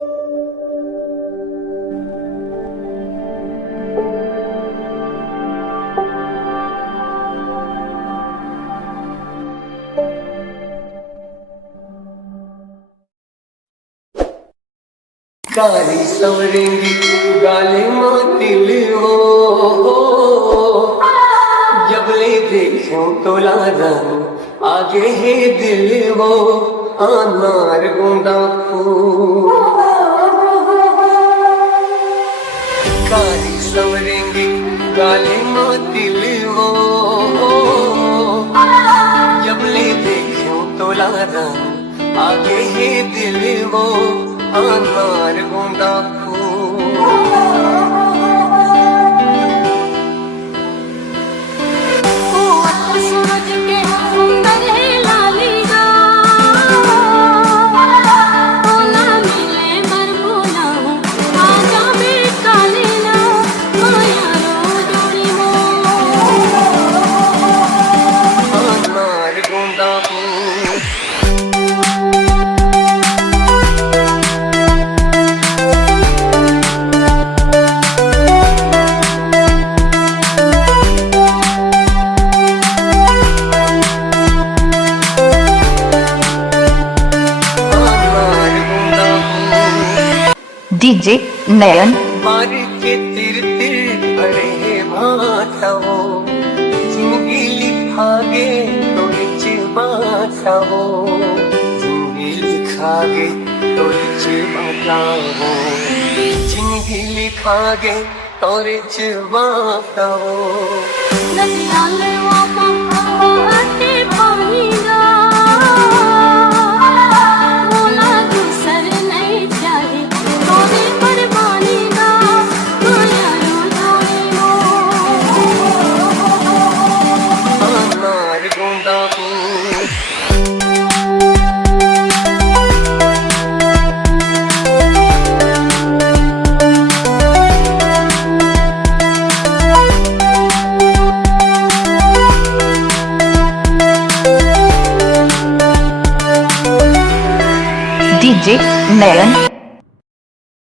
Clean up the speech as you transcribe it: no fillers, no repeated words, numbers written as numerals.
कारी सवरेंगी गाले मातिल हो, जब ले देखूं तो लादन आगे है दिल हो, अनार गुंडा फूल। कारी सवरेंगी गाले मातिल हो, जब ले देखूं तो लादन आगे है दिल हो, अनार गुंडा फूल। सूरज के सुंदर है लालीगा, ना मिले बरबुला आजा में कालीना, माया रो जोड़ी हो, अनार गुंडा फूल। डीजे नयन मार के तिर तिर भरे भाषाओ, जिंदगी लिखागे तो रिच बासाओ, जिंदगी लिखागे तो रिच बासाओ, जिंदगी लिखागे तो रिच बासाओ। नदियाँ लड़वा आते पानीगा, बोला दूसर नहीं चाहे तोरे पर बानीगा, माया रो जोड़ी हो, अनार गुंडा फूल। डीजे नयन